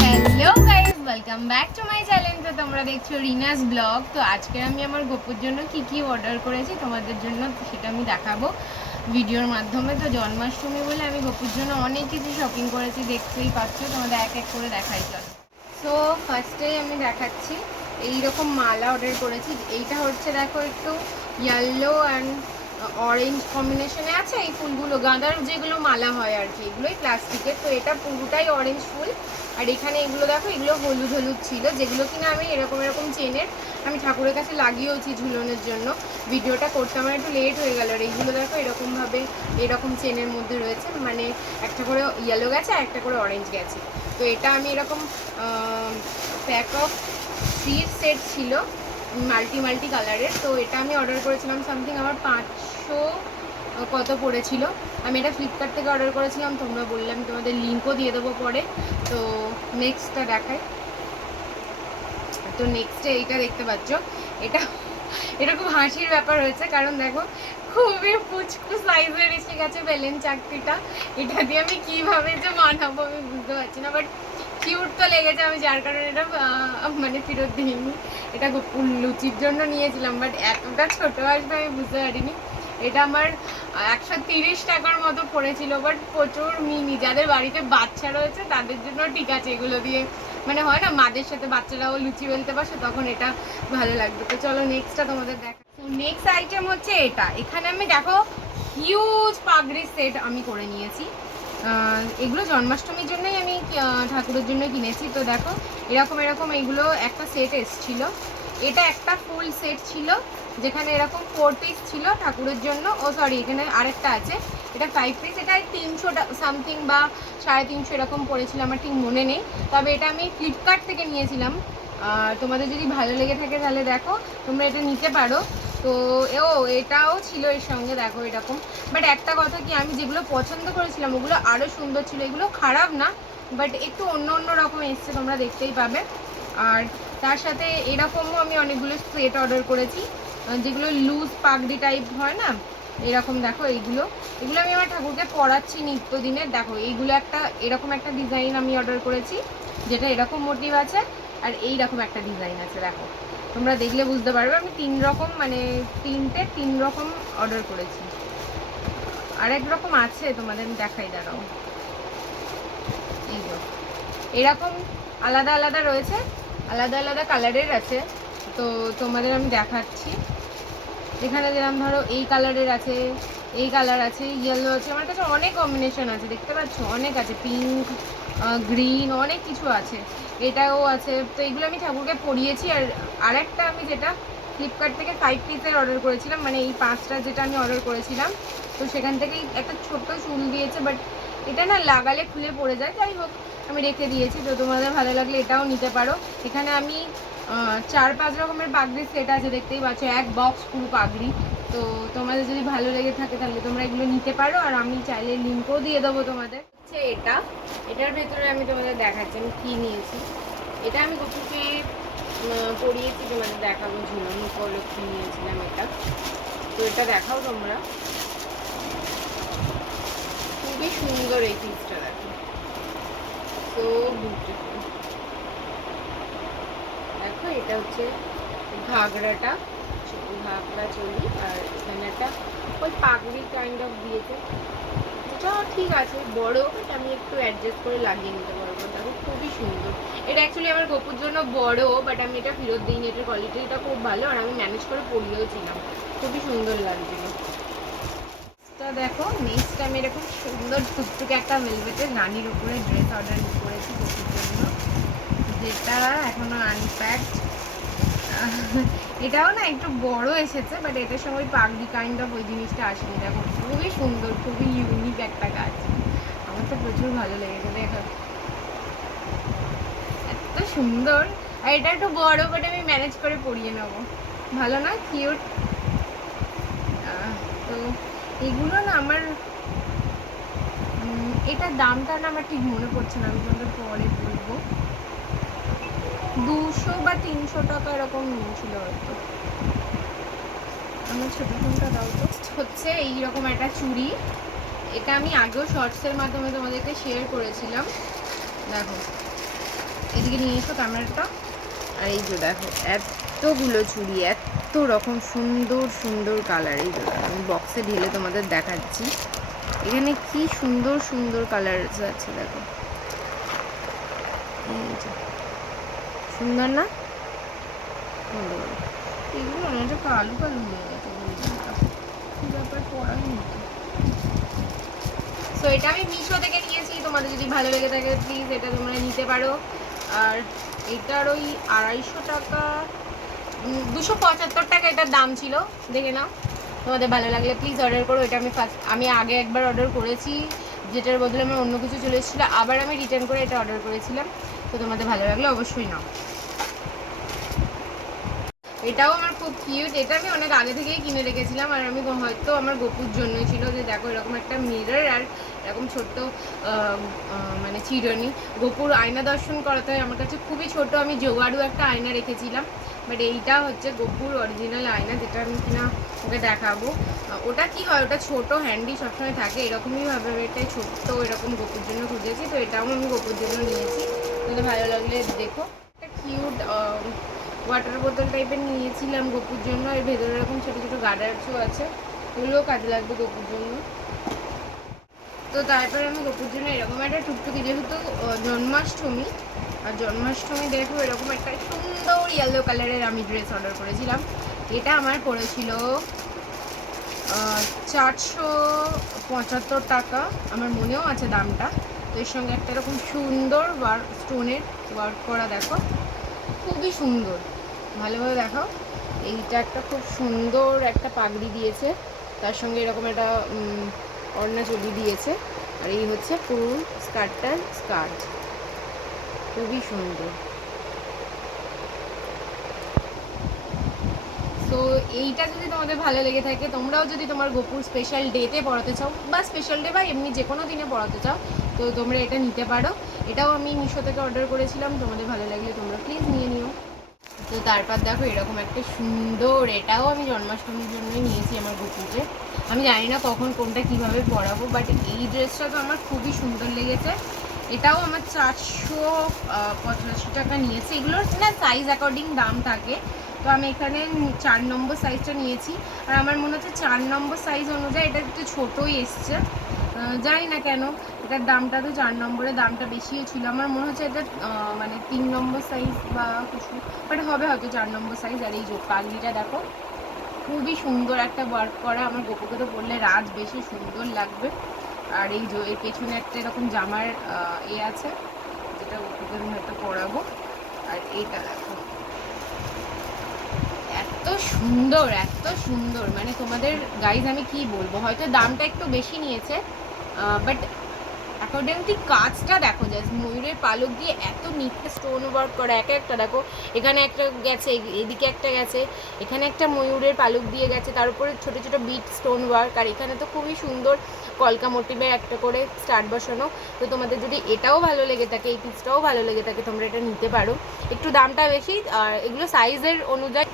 Hello guys, welcome back to my channel. তো তোমরা দেখছো রিনাস ব্লগ। তো আজকে আমি আমার গোপুর জন্য কি অর্ডার করেছি তোমাদের জন্য সেটা আমি দেখাবো ভিডিওর মাধ্যমে। তো জন্মাষ্টমী বলে আমি গোপুর জন্য অনেক কিছু শপিং করেছি, দেখতেই পাচ্ছ। তোমাদের এক এক করে দেখাই চলো। সো ফার্স্টে আমি দেখাচ্ছি, এইরকম মালা অর্ডার করেছি। এইটা হচ্ছে দেখো একটু ইয়েলো অ্যান্ড অরেঞ্জ কম্বিনেশনে আছে। এই ফুলগুলো গাঁদার যেগুলো মালা হয় আর কি, এগুলোই প্লাস্টিকের। তো এটা পুরোটাই অরেঞ্জ ফুল। আর এখানে এগুলো দেখো, এগুলো হলুদ হলুদ ছিল, যেগুলো কিনা আমি এরকম চেনের আমি ঠাকুরের কাছে লাগিয়েওছি ঝুলনের জন্য। ভিডিওটা করতে আমার একটু লেট হয়ে গেল। আর এইগুলো দেখো এরকমভাবে এরকম চেনের মধ্যে রয়েছে, মানে একটা করে ইয়েলো গেছে আর একটা করে অরেঞ্জ গেছে। তো এটা আমি এরকম প্যাক অফ 3 সেট ছিল মাল্টি কালারের। তো এটা আমি অর্ডার করেছিলাম সামথিং আমার 500 কত পড়েছিল। আমি এটা ফ্লিপকার্ট থেকে অর্ডার করেছিলাম, তোমরা বললাম তোমাদের লিঙ্কও দিয়ে দেবো পরে। তো নেক্সটটা দেখাই। তো নেক্সটে এইটা দেখতে পাচ্ছ, এটা এটা খুব হাসির ব্যাপার হয়েছে, কারণ দেখো খুবই পুচকু সাইজের এসে গেছে বেলেন চাকতিটা। এটা দিয়ে আমি কিভাবে যে মানাবো আমি বুঝতে পারছি না, বাট কিউট তো লেগেছে। আমি যার কারণে এটা মানে ফেরত দিইনি। এটা লুচির জন্য নিয়েছিলাম, বাট এতটা ছোটো আসবে আমি বুঝতে পারিনি। এটা আমার 130 টাকার মতো পড়েছিল, বাট প্রচুর মিনি। যাদের বাড়িতে বাচ্চা রয়েছে তাদের জন্য ঠিক আছে, এগুলো দিয়ে মানে হয় না মাদের সাথে বাচ্চারাও লুচি বেলতে পারছে, তখন এটা ভালো লাগবে। তো চলো নেক্সটটা তোমাদের দেখা। নেক্সট আইটেম হচ্ছে এটা। এখানে আমি দেখো হিউজ পাগড়ির সেট আমি করে নিয়েছি। এগুলো জন্মাষ্টমীর জন্যই আমি ঠাকুরের জন্য কিনেছি। তো দেখো এরকম এইগুলো একটা সেট এসছিল। এটা একটা ফুল সেট ছিল, যেখানে এরকম 4 পিস ছিল ঠাকুরের জন্য। ও সরি, এখানে আরেকটা আছে, এটা 5 পিস। এটা 300 সামথিং বা 350 এরকম পড়েছিল, আমার ঠিক মনে নেই। তবে এটা আমি ফ্লিপকার্ট থেকে নিয়েছিলাম। তোমাদের যদি ভালো লেগে থাকে তাহলে দেখো তোমরা এটা নিতে পারো। তো এটাও ছিল এর সঙ্গে, দেখো এরকম। বাট একটা কথা কি, আমি যেগুলো পছন্দ করেছিলাম ওগুলো আরও সুন্দর ছিল। এগুলো খারাপ না, বাট একটু অন্য রকম এসছে, তোমরা দেখতেই পাবে। আর তার সাথে এরকমও আমি অনেকগুলো সেট অর্ডার করেছি, যেগুলো লুজ পাগড়ি টাইপ হয় না, এরকম দেখো এগুলো আমি আমার ঠাকুরকে পরাচ্ছি নিত্যদিনের। দেখো এইগুলো এরকম একটা ডিজাইন আমি অর্ডার করেছি, যেটা এরকম মোটিভ আছে, আর এইরকম একটা ডিজাইন আছে। দেখো তোমরা দেখলে বুঝতে পারবে, আমি 3 রকম মানে 3 রকম অর্ডার করেছি। আর এক রকম আছে, তোমাদের দেখাই, দাঁড়াও। এই এরকম আলাদা আলাদা রয়েছে, আলাদা কালারের আছে। তো তোমাদের আমি দেখাচ্ছি। এখানে যেরকম ধরো এই কালারের আছে, এই কালার আছে, ইয়েলো আছে, আমার কাছে অনেক কম্বিনেশন আছে, দেখতে পাচ্ছ অনেক আছে, পিঙ্ক, গ্রিন, অনেক কিছু আছে। এটাও আছে। তো এগুলো আমি ঠাকুরকে পরিয়েছি। আর আরেকটা আমি যেটা ফ্লিপকার্ট থেকে 5 পিসের অর্ডার করেছিলাম, মানে এই 5টা যেটা আমি অর্ডার করেছিলাম, তো সেখান থেকেই একটা ছোট্ট চুল দিয়েছে, বাট এটা না লাগালে খুলে পড়ে যায়। যাই হোক, আমি রেখে দিয়েছি। তো তোমাদের ভালো লাগলে এটাও নিতে পারো। এখানে আমি 4-5 রকমের পাগড়ির সেট আছে, দেখতেই পাচ্ছ, এক বক্স পুরো পাগড়ি। তো তোমাদের যদি ভালো লেগে থাকে তাহলে তোমরা এগুলো নিতে পারো, আর আমি চাইলে লিঙ্কও দিয়ে দেবো তোমাদের। হচ্ছে এটার ভেতরে আমি তোমাদের দেখাচ্ছি আমি কী নিয়েছি। এটা আমি কুকুরকে পরিয়েছি, তোমাদের দেখাবো, ঝুলানো উপলক্ষে নিয়েছিলাম এটা। তো এটা দেখাও তোমরা, খুবই সুন্দর এই পিসটা, দেখো সো বিউটিফুল। দেখো এটা হচ্ছে ঘাগড়া চলি, আর এখানে একটা ওই পাগড়ি কাইন্ড অফ দিয়েছে, যেটা ঠিক আছে বড়, বাট আমি একটু অ্যাডজাস্ট করে লাগিয়ে নিতে পারবো। দেখো খুবই সুন্দর। এটা অ্যাকচুয়ালি আমার গোপুর জন্য বড়, বাট আমি এটা ফেরত দিইনি। এটার কোয়ালিটিটা খুব ভালো, আর আমি ম্যানেজ করে পরিয়েওছিলাম, খুবই সুন্দর লাগছিল। দেখো নেক্সট আমি এরকম সুন্দর টুকটুকে একটা ভেলভেটের রানীর উপরে ড্রেস অর্ডার করেছি গোপুর জন্য, যেটা এখনো আনপ্যাকড। এটাও না একটু বড় এসেছে, বাট এটার সঙ্গে পাগড়ি কাইন্ড অফ ওই জিনিসটা আসেনি। দেখো খুবই সুন্দর, খুবই ইউনিক একটা কাজ, আমার তো প্রচুর ভালো লেগেছে। দেখো এত সুন্দর। আর এটা একটু বড়, বাট আমি ম্যানেজ করে পরিয়ে নেবো, ভালো না, কিউট। তো এগুলো না আমার এটার দামটা না আমার ঠিক মনে পড়ছে না, আমি তোমাদের পরে বলবো। 200 বা 300 টাকা এরকম নিয়েছিল হয়তো। আমার ছোটো ফোনটা দাও তো। হচ্ছে এইরকম একটা চুড়ি, এটা আমি আগেও শর্টসের মাধ্যমে তোমাদেরকে শেয়ার করেছিলাম। দেখো এদিকে নিয়ে এসো ক্যামেরাটা। আর এই যে দেখো এতগুলো চুড়ি, এত রকম সুন্দর সুন্দর কালার। এই যে আমি বক্সে ঢেলে তোমাদের দেখাচ্ছি, এখানে কি সুন্দর সুন্দর কালার আছে দেখো। সুন্দর না? এগুলো অনেকটা কালো কালো হয়ে গেছে, কি ব্যাপার পড়াই নিতে। সো এটা আমি মিশো থেকে নিয়েছি, তোমাদের যদি ভালো লেগে থাকে প্লিজ এটা তোমরা নিতে পারো। আর এটার ওই 250 টাকা 275 টাকা এটার দাম ছিল, দেখে নাও। তোমাদের ভালো লাগলে প্লিজ অর্ডার করো। এটা আমি আগে একবার অর্ডার করেছি, যেটার বদলে আমার অন্য কিছু চলে এসেছিলো, আবার আমি রিটার্ন করে এটা অর্ডার করেছিলাম। তো তোমাদের ভালো লাগলে অবশ্যই নাও। এটাও আমার খুব কিউট, এটা আমি অনেক আগে থেকেই কিনে রেখেছিলাম। আর আমি হয়তো আমার গপুর জন্যই ছিল, যে দেখো এরকম একটা মিরর আর এরকম ছোট্ট মানে চিরুনি। গপুর আয়না দর্শন করাতে হয় আমার কাছে খুবই ছোট, আমি জোগাড়ু একটা আয়না রেখেছিলাম, বাট এইটা হচ্ছে গপুর অরিজিনাল আয়না, যেটা আমি কিনা ওকে দেখাবো। ওটা কি হয়, ওটা ছোট হ্যান্ডি সবসময় থাকে, এরকমই ভাবে এটাই ছোট্ট এরকম গপুর জন্য খুঁজেছি। তো এটাও আমি গপুর জন্য নিয়েছি, তোমাদের ভালো লাগলে দেখো। একটা কিউট ওয়াটার বোতল টাইপের নিয়েছিলাম গপুর জন্য, এর ভেতরে এরকম ছোটো ছোটো গার্ডারসও আছে, এগুলোও কাজে লাগবে গপুর জন্য। তো তারপরে আমি গপুর জন্য এরকম একটা টুকটুকি, যেহেতু জন্মাষ্টমী, আর জন্মাষ্টমী দেখো এরকম একটা সুন্দর ইয়েলো কালারের আমি ড্রেস অর্ডার করেছিলাম। এটা আমার পড়েছিল 475 টাকা, আমার মনেও আছে দামটা। তো এর সঙ্গে একটা এরকম সুন্দর স্টোনের ওয়ার্ক করা, দেখো খুবই সুন্দর, ভালোভাবে দেখো। এইটা একটা খুব সুন্দর একটা পাগড়ি দিয়েছে, তার সঙ্গে এরকম একটা ওড়না চলি দিয়েছে। আর এই হচ্ছে পুরো স্কার্টটার স্কার্ট, খুবই সুন্দর। তো এইটা যদি তোমাদের ভালো লেগে থাকে, তোমরাও যদি তোমার গপুর স্পেশাল ডেতে পড়াতে চাও, বা স্পেশাল ডে বা এমনি যে কোনো দিনে পড়াতে চাও, তো তোমরা এটা নিতে পারো। এটাও আমি মিশো থেকে অর্ডার করেছিলাম, তোমাদের ভালো লাগলে তোমরা প্লিজ নিয়ে নিও। তো তারপর দেখো এরকম একটা সুন্দর, এটাও আমি জন্মাষ্টমীর জন্যই নিয়েছি আমার গপুকে। আমি জানি না কখন কোনটা কিভাবে পরাবো, বাট এই ড্রেসটা তো আমার খুবই সুন্দর লেগেছে। এটাও আমার 485 টাকা নিয়েছে। এগুলোর না সাইজ অ্যাকর্ডিং দাম থাকে, তো আমি এখানে 4 নম্বর সাইজটা নিয়েছি। আর আমার মনে হচ্ছে 4 নম্বর সাইজ অনুযায়ী এটা একটু ছোটোই এসছে, জানি না কেন। এটার দামটা তো 4 নম্বরের দামটা বেশিও ছিল, আমার মনে হচ্ছে এটা মানে 3 নম্বর সাইজ বা কিছু, বাট হবে হয়তো 4 নম্বর সাইজ। আর এই যে পাগড়িটা দেখো খুবই সুন্দর একটা ওয়ার্ক করা, আমার গপুকে তো পরলে রাজ বেশি সুন্দর লাগবে। আর এই যে এর পেছনে একটা এরকম জামার আছে, যেটা গপুকে আমি হয়তো পরাবো। আর এইটা দেখো এত সুন্দর, এত সুন্দর, মানে তোমাদের গাইজ আমি কি বলবো, হয়তো দামটা একটু বেশি নিয়েছে, বাট অ্যাকর্ডিংলি কাজটা দেখো, জাস্ট ময়ূরের পালক দিয়ে এত নিটে স্টোন ওয়ার্ক করা। একটা দেখো এখানে একটা গেছে, এদিকে একটা গেছে, এখানে একটা ময়ূরের পালক দিয়ে গেছে, তার উপরে ছোটো ছোটো বিট স্টোন ওয়ার্ক। আর এখানে তো খুবই সুন্দর কলকা মোটিভের একটা করে স্টার্ট বসানো। তো তোমাদের যদি এটাও ভালো লেগে থাকে, এই পিসটাও ভালো লেগে থাকে, তোমরা এটা নিতে পারো। একটু দামটা বেশি, আর এগুলো সাইজের অনুযায়ী,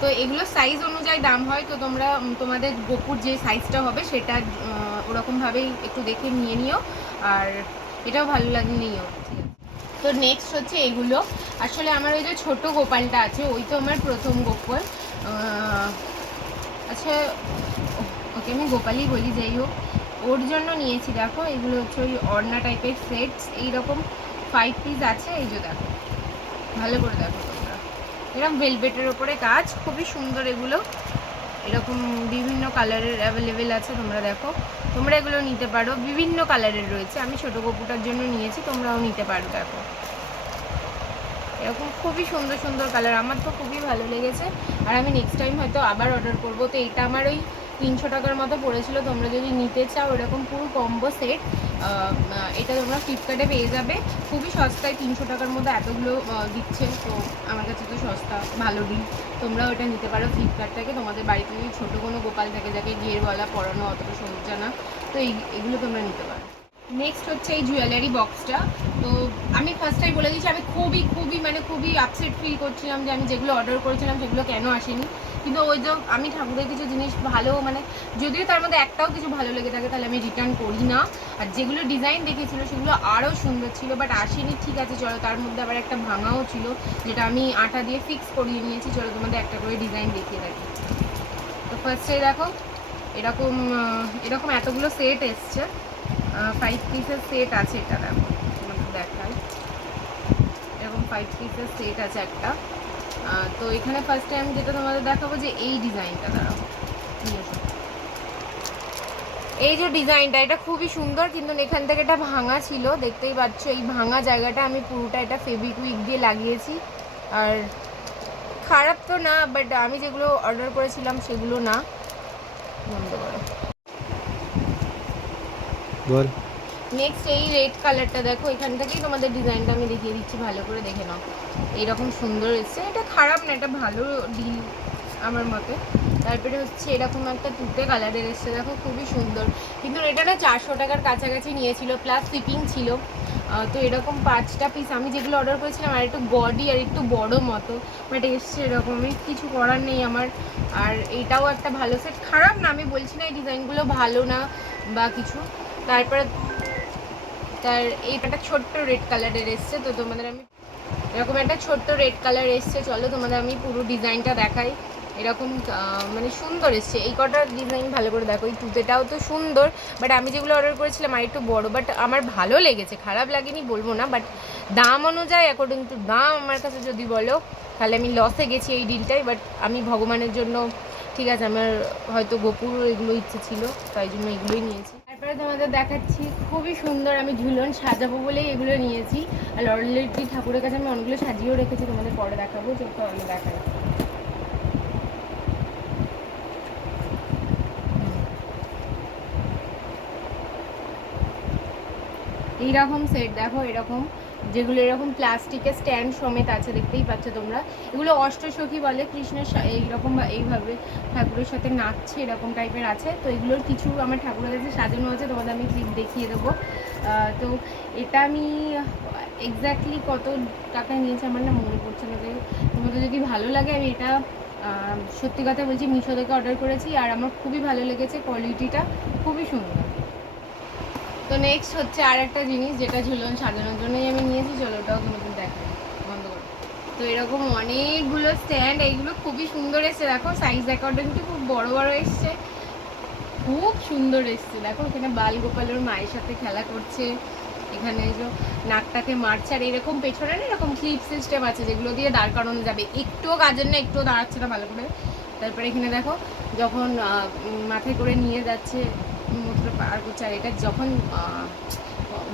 তো এগুলো সাইজ অনুযায়ী দাম হয়। তো তোমরা তোমাদের গপুর যে সাইজটা হবে সেটা ওরকমভাবেই একটু দেখে নিয়ে নিও, আর এটাও ভালো লাগে নিও, ঠিক আছে। তো নেক্সট হচ্ছে এগুলো, আসলে আমার ওই যে ছোটো গোপালটা আছে, ওই তো আমার প্রথম গোপাল। আচ্ছা ওকে আমি গোপালই বলি, যাই হোক, ওর জন্য নিয়েছি। দেখো এগুলো হচ্ছে ওই অর্না টাইপের সেটস, এইরকম 5 পিস আছে। এই যে দেখো ভালো করে দেখো তোমরা, এরকম ভেলভেটের ওপরে কাজ, খুবই সুন্দর। এগুলো এরকম বিভিন্ন কালারের অ্যাভেলেবেল আছে, তোমরা দেখো, তোমরা এগুলো নিতে পারো, বিভিন্ন কালারের রয়েছে। আমি ছোটো গপুটার জন্য নিয়েছি, তোমরাও নিতে পারো। দেখো এরকম খুবই সুন্দর সুন্দর কালার, আমার তো খুবই ভালো লেগেছে। আর আমি নেক্সট টাইম হয়তো আবার অর্ডার করবো। তো এটা আমার ওই 300 টাকার মতো পড়েছিল। তোমরা যদি নিতে চাও এরকম পুরো কম্বো সেট, এটা তোমরা ফ্লিপকার্টে পেয়ে যাবে খুবই সস্তায়, 300 টাকার মধ্যে এতগুলো দিচ্ছে। তো আমার কাছে তো সস্তা, ভালো ডিল। তোমরা ওটা নিতে পারো ফ্লিপকার্ট থেকে। তোমাদের বাড়িতে যদি ছোটো কোনো গোপাল থাকে যাকে ঘেরওয়ালা পরানো অতটা সহজ না, তো এগুলো তোমরা নিতে পারো। নেক্সট হচ্ছে এই জুয়েলারি বক্সটা। তো আমি ফার্স্টটাই বলে দিচ্ছি, আমি খুবই খুবই মানে খুবই আপসেট ফিল করছিলাম যে আমি যেগুলো অর্ডার করেছিলাম সেগুলো কেন আসেনি। কিন্তু ওই যে আমি ঠাকুরের কিছু জিনিস ভালো মানে যদিও তার মধ্যে একটাও কিছু ভালো লেগে থাকে তাহলে আমি রিটার্ন করি না। আর যেগুলো ডিজাইন দেখেছিল সেগুলো আরও সুন্দর ছিল, বাট আসেনি। ঠিক আছে চলো, তার মধ্যে আবার একটা ভাঙাও ছিল যেটা আমি আটা দিয়ে ফিক্স করিয়ে নিয়েছি। চলো তোমাদের একটা করে ডিজাইন দেখিয়ে রাখি। তো ফার্স্টে দেখো এরকম এরকম এতগুলো সেট এসছে, 5 পিসের সেট আছে। এটা দেখো তোমাদের দেখায়, এরকম 5 পিসের সেট আছে একটা। তো এখানে ফার্স্ট টাইম যেটা তোমাদের দেখাবো যে এই ডিজাইনটা, দাঁড়াও এই যে ডিজাইনটা, এটা খুবই সুন্দর। কিন্তু এখান থেকে এটা ভাঙা ছিল, দেখতেই পাচ্ছ। এই ভাঙা জায়গাটা আমি পুরোটা এটা ফেভিকুইক দিয়ে লাগিয়েছি। আর খারাপ তো না, বাট আমি যেগুলো অর্ডার করেছিলাম সেগুলো না। বন্ধ করো। বল। নেক্সট এই রেড কালারটা দেখো, এখান থেকেই তোমাদের ডিজাইনটা আমি দেখিয়ে দিচ্ছি, ভালো করে দেখে নাও। এইরকম সুন্দর এসছে, এটা খারাপ না, এটা ভালো ডিল আমার মতে। তারপরে হচ্ছে এরকম একটা তুতে কালারের এসছে, দেখো খুবই সুন্দর। কিন্তু এটা না 400 টাকার কাছাকাছি নিয়েছিল, প্লাস শিপিং ছিল। তো এরকম 5টা পিস আমি যেগুলো অর্ডার করেছিলাম আর একটু গডি আর একটু বড় মতো, বাট এসছে এরকমই, কিছু করার নেই আমার। আর এইটাও একটা ভালো সেট, খারাপ না, আমি বলছি না এই ডিজাইনগুলো ভালো না বা কিছু। তারপরে তার এইটা ছোট্ট রেড কালারের এসছে। তো তোমাদের আমি এরকম একটা ছোট্ট রেড কালার এসছে, চলো তোমাদের আমি পুরো ডিজাইনটা দেখাই। এরকম মানে সুন্দর এসছে। এই কটার ডিজাইন ভালো করে দেখো, এই তুতেটাও তো সুন্দর, বাট আমি যেগুলো অর্ডার করেছিলাম আর একটু বড়ো, বাট আমার ভালো লেগেছে, খারাপ লাগেনি বলবো না। বাট দাম অনুযায়ী অ্যাকর্ডিং টু দাম আমার কাছে যদি বলো তাহলে আমি লসে গেছি এই ডিলটাই। বাট আমি ভগবানের জন্য, ঠিক আছে, আমার হয়তো গোপুর এগুলো ইচ্ছে ছিল, তাই জন্য এগুলোই নিয়েছি। তারপরে তোমাদের দেখাচ্ছি খুবই সুন্দর, আমি ঝুলন সাজাবো বলেই এগুলো নিয়েছি। আর অলরেডি ঠাকুরের কাছে আমি অনেকগুলো সাজিয়েও রেখেছি, তোমাদের পরে দেখাবো। চোখটা অনেক দেখাই। এইরকম সেট দেখো, এরকম যেগুলো এরকম প্লাস্টিকের স্ট্যান্ড সমেত আছে, দেখতেই পাচ্ছ তোমরা। এগুলো অষ্টসখী বলে, কৃষ্ণের এইরকম বা এইভাবে ঠাকুরের সাথে নাচছে, এরকম টাইপের আছে। তো এগুলোর কিছু আমার ঠাকুরের কাছে সাজানো আছে, তোমাদের আমি ক্লিপ দেখিয়ে দেবো। তো এটা আমি এক্স্যাক্টলি কত টাকায় নিয়েছি আমার না মনে পড়ছে না। যে তোমাদের যদি ভালো লাগে, আমি এটা সত্যি কথা বলছি মিশো থেকে অর্ডার করেছি, আর আমার খুবই ভালো লেগেছে, কোয়ালিটিটা খুবই সুন্দর। তো নেক্সট হচ্ছে আর একটা জিনিস যেটা ঝুলন সাজানোর জন্যই আমি নিয়েছি, চলো ওটাও তোমাদের দেখাই। বন্ধ করো। তো এরকম অনেকগুলো স্ট্যান্ড, এইগুলো খুবই সুন্দর এসছে, দেখো সাইজ অ্যাকর্ডিংলি খুব বড় বড় এসছে, খুব সুন্দর এসছে। দেখো এখানে বাল গোপালের মায়ের সাথে খেলা করছে, এখানে যে নাকটাকে মারছে, আর এরকম পেছনে না এরকম ক্লিপ সিস্টেম আছে যেগুলো দিয়ে দাঁড় করানো যাবে। একটুও কাজের না, একটুও দাঁড়াচ্ছে না ভালো করে। তারপরে এখানে দেখো যখন মাথায় করে নিয়ে যাচ্ছে মথুরা পার করছে, আর এটা যখন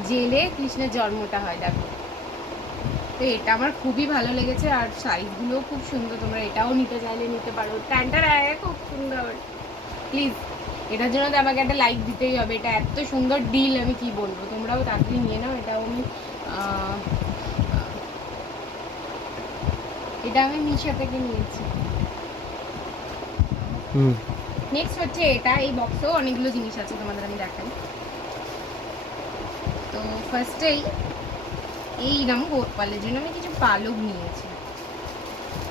জেলে কৃষ্ণের জন্মটা হয় দেখো। তো এটা আমার খুবই ভালো লেগেছে, আর সাইজগুলোও খুব সুন্দর, তোমরা এটাও নিতে চাইলে নিতে পারো। প্যান্টটার খুব সুন্দর, প্লিজ এটার জন্য তো আমাকে একটা লাইক দিতেই হবে। এটা এত সুন্দর ডিল, আমি কি বলবো, তোমরাও তাড়াতাড়ি নিয়ে নাও। এটা আমি মিশো থেকে নিয়েছি। নেক্সট হচ্ছে এটা, এই বক্সেও অনেকগুলো জিনিস আছে, তোমাদের আমি দেখাই। তো ফার্স্টেই এইরকম গোপালের জন্য আমি কিছু পালক নিয়েছি।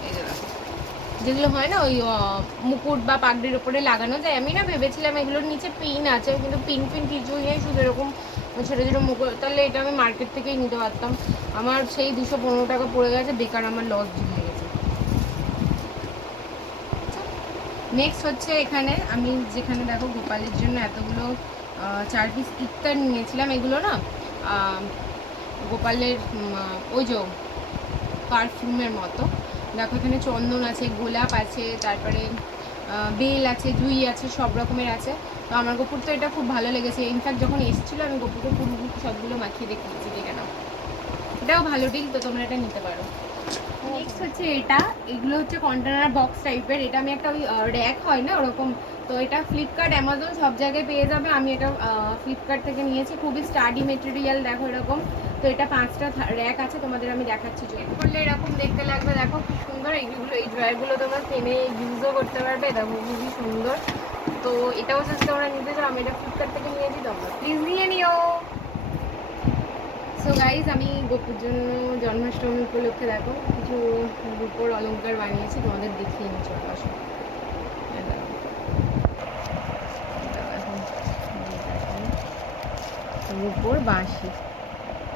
এই যে দেখো, যেগুলো হয় না ওই মুকুট বা পাগড়ির ওপরে লাগানো যায়। আমি না ভেবেছিলাম এগুলোর নিচে পিন আছে, কিন্তু পিন কিছুই নেই, শুধু এরকম ছোটো ছোটো মুকুট। তাহলে এটা আমি মার্কেট থেকেই নিতে পারতাম। আমার সেই 215 টাকা পড়ে গেছে, বেকার আমার লস ঝুলে গেছে। নেক্সট হচ্ছে এখানে আমি যেখানে দেখো গোপালের জন্য এতগুলো 4 পিস ইত্যার নিয়েছিলাম। এগুলো না গোপালের ওই যে পারফিউমের মতো। দেখো এখানে চন্দন আছে, গোলাপ আছে, তারপরে বেল আছে, জুঁই আছে, সব রকমের আছে। তো আমার গোপুর তো এটা খুব ভালো লেগেছে। ইনফ্যাক্ট যখন এসেছিলো আমি গোপুরকে পুরো সবগুলো মাখিয়ে দেখিয়েছি, দেখে নাও। এটাও ভালো ডিল, তো তোমরা এটা নিতে পারো। নেক্সট হচ্ছে এটা, এগুলো হচ্ছে কন্টেনার বক্স টাইপের। এটা আমি একটা ওই র্যাক হয় না ওরকম, তো এটা ফ্লিপকার্ট অ্যামাজন সব জায়গায় পেয়ে যাবে। আমি এটা ফ্লিপকার্ট থেকে নিয়েছি, খুবই স্টাডি মেটেরিয়াল, দেখো এরকম। তো এটা 5টা র্যাক আছে, তোমাদের আমি দেখাচ্ছি। জয়েন করলে এরকম দেখতে লাগবে, দেখো খুব সুন্দর। এইগুলো এই ড্রয়ারগুলো তোমরা টেনে ইউজও করতে পারবে, দেখো খুবই সুন্দর। তো এটাও যদি তোমরা নিতে চাও, আমি এটা ফ্লিপকার্ট থেকে নিয়েছি, তোমরা প্লিজ নিয়ে নিও। সো গাইজ, আমি গোপুর জন্য জন্মাষ্টমী উপলক্ষে দেখো কিছু রূপোর অলঙ্কার বানিয়েছি, তোমাদের দেখিয়ে নিই, চলো আসো। উপর বাঁশি,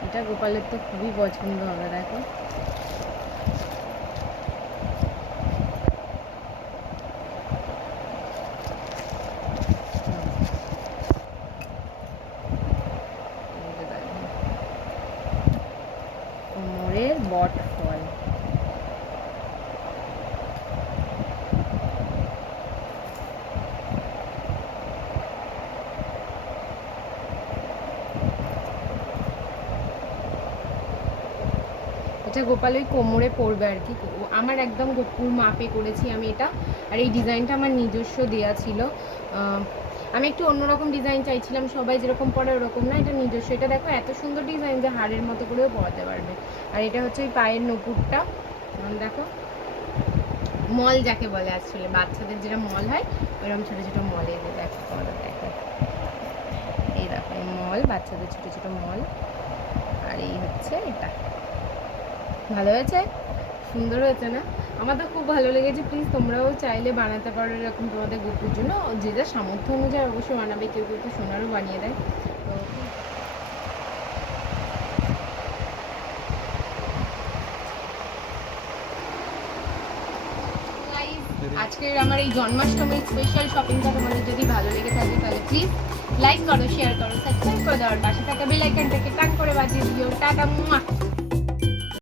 এটা গোপালের তো খুবই পছন্দ হবে। দেখো কোমরের বট ফল, এটা গোপাল ওই কোমরে পরবে আর কি। আমার একদম গোপুর মাপে করেছি আমি এটা, আর এই ডিজাইনটা আমার নিজস্ব দেয়া ছিল। আমি একটু অন্যরকম ডিজাইন চাইছিলাম, সবাই যেরকম পরে ওরকম না, এটা নিজস্ব। এটা দেখো এত সুন্দর ডিজাইন যে হাড়ের মতো করেও পরাতে পারবে। আর এটা হচ্ছে ওই পায়ের নপুরটা, দেখো মল যাকে বলে, আসলে বাচ্চাদের যেটা মল হয় ওইরকম ছোটো ছোটো মলে দেখো, তোমাদের দেখো এই দেখো এই মল, বাচ্চাদের ছোটো ছোটো মল। আর এই হচ্ছে এটা, ভালো হয়েছে, সুন্দর হয়েছে না? আমার তো খুব ভালো লেগেছে। প্লিজ তোমরাও চাইলে বানাতে পারো এরকম তোমাদের গপুর জন্য, যে যা সামর্থ্য অনুযায়ী অবশ্যই বানাবে। কেউ কেউ তো সোনারও বানিয়ে দেয়। তো আজকের আমার এই জন্মাষ্টমীর স্পেশাল শপিংটা তোমাদের যদি ভালো লেগে থাকে তাহলে প্লিজ লাইক করো, শেয়ার করো, সাবস্ক্রাইব করে দেওয়ার পাশে থাকা বেল আইকনটাকে টান করে বাজিয়ে দিও। টাটা।